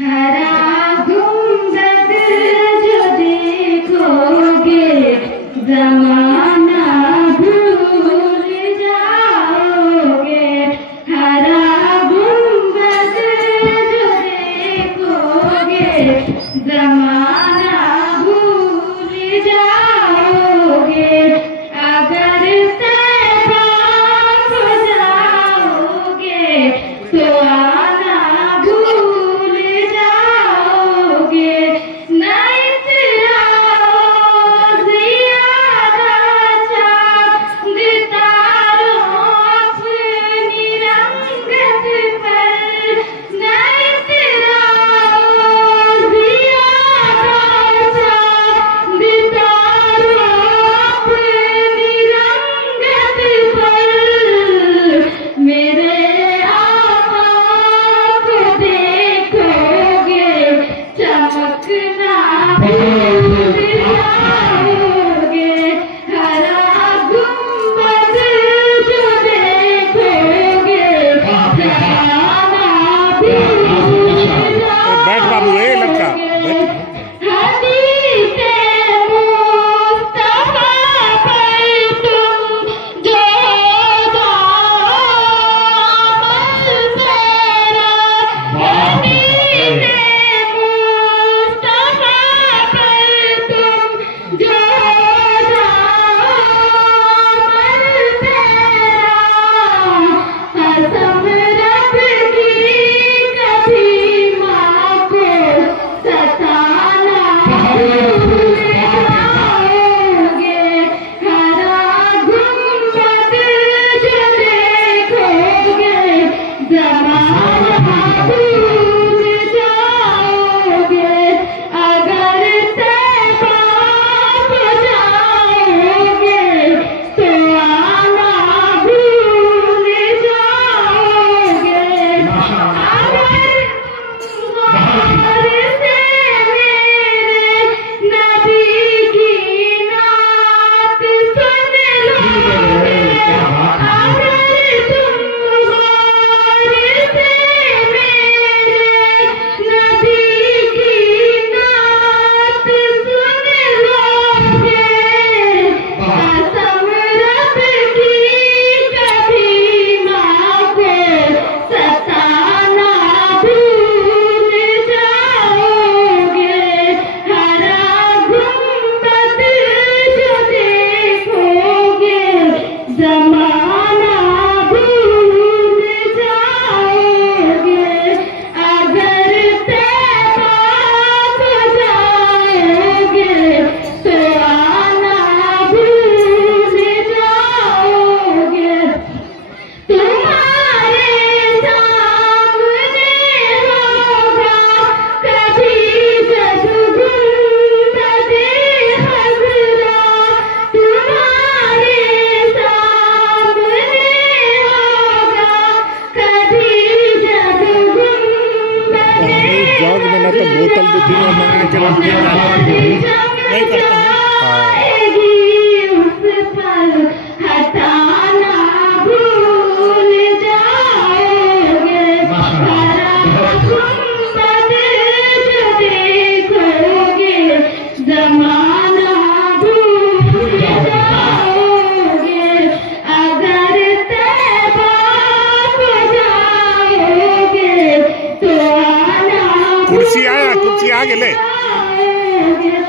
हरा गुंबद जो देखोगे जमाना भूल जाओगे। हरा गुंबद जो देखोगे जमाना भूल जाओगे। अगर तैयार हो जाओगे तो आना भूल जाओगे। न इतराज़ ज़ियादा चांद तारों अपनी रंगत पर। न इतराज़ ज़ियादा चांद तारों अपनी रंगत पर। मेरे आका को देखोगे चमकना भूल जाओगे। हरा गुंबद जो देखोगे जमाना भूल बैठ बाबू, ये लड़का जाओगे। हदीसे मुस्तफा पर तुम जो दामन तेरा। हदीसे मुस्तफा पर तुम जो दामन तेरा। कसम रब की कभी माँ को सताना भूल जाओगे। हरा गुंबद जो देखोगे जमाना भूल जाओगे। अगर तैयार हो जाओगे तो आना भूल जाओगे। अगर से मेरे नबी की नात सुन लोगे। अगर तुम से मेरे नबी की नात सुन लोगे। कसम रब की कभी माँ को सताना भूल जाओगे। हरा गुंबद जो देखोगे जमाना भूल जाओगे। अगर तैयार हो जाओगे तो आना भूल जाओगे। तुम्हारे सामने होगा कभी जब गुंबद खज़रा। तुम्हारे सामने होगा कभी जब गुंबद जग में ना तो बोतल दो तीन और मंगा के रख दिया नहीं करते हैं। आएगी उस पर हटाना भूल जाओगे। हरा गुंबद जो देखोगे जमाना भूल जाओगे। अगर तैयार हो जाओगे तो आना कुर्सी आया, कुर्सी आ गेले। जाओगे।